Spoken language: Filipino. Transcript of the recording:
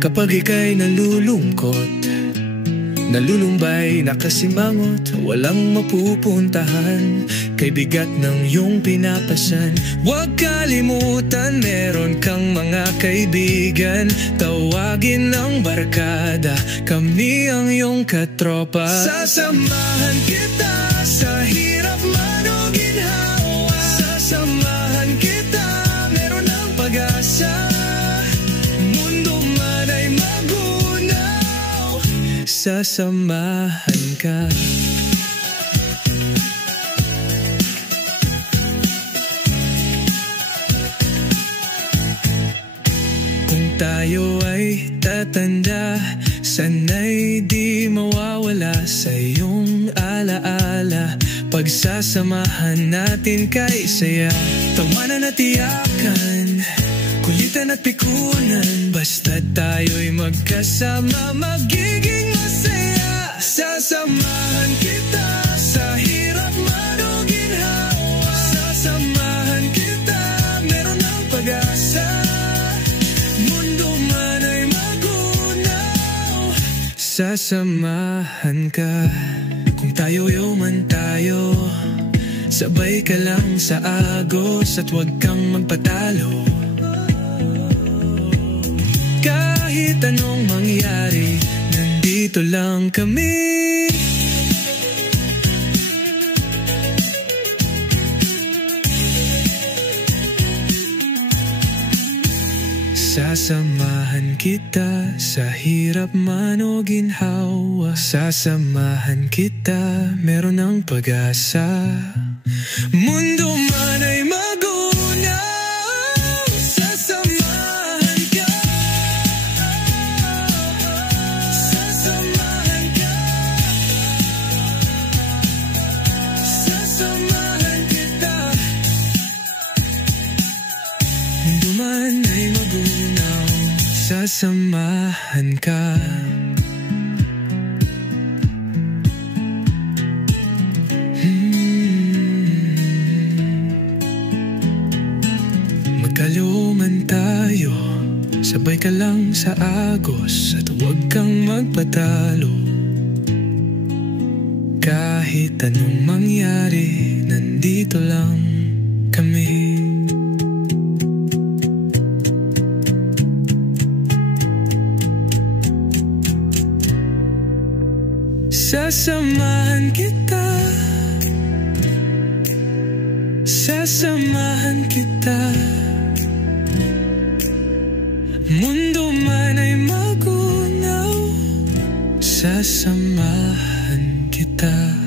Kapag ika'y nalulungkot, nalulumbay, nakasimangot, walang mapupuntahan, kay bigat ng iyong pinapasan. Huwag kalimutan, meron kang mga kaibigan, tawagin ng barkada, kami ang iyong katropa. Sasamahan kita sa hirap man o ginhawa, sasamahan kita, meron ng pag-asa. Mundo man ay magunaw, sasamahan ka. Kung tayo ay tatanda, sana'y di mawawala sa iyong alaala. Pagsasamahan natin kay saya, tawanan at iyakan, kulitan at pikunan, basta tayo'y magkasama, magiging masaya. Sasamahan kita sa hirap man o ginhawa, sasamahan kita, meron ng pag-asa. Mundo man ay magunaw, sasamahan ka. Kung tayo man tayo, sabay ka lang sa agos at huwag kang magpatalo. Kahit anong mangyari, nandito lang kami. Sasamahan kita sa hirap man o ginhawa, sasamahan kita, meron ng pag-asa. Mundo man ay magunaw, sasamahan ka. Sasamahan ka. Sasamahan kita. Mundo man ay magunaw, sasamahan ka. Magkaluman tayo, sabay ka lang sa agos at huwag kang magpatalo. Kahit anong mangyari, nandito lang kami. Sasamahan kita, sasamahan kita. Mundo man ay magunaw, sasamahan kita.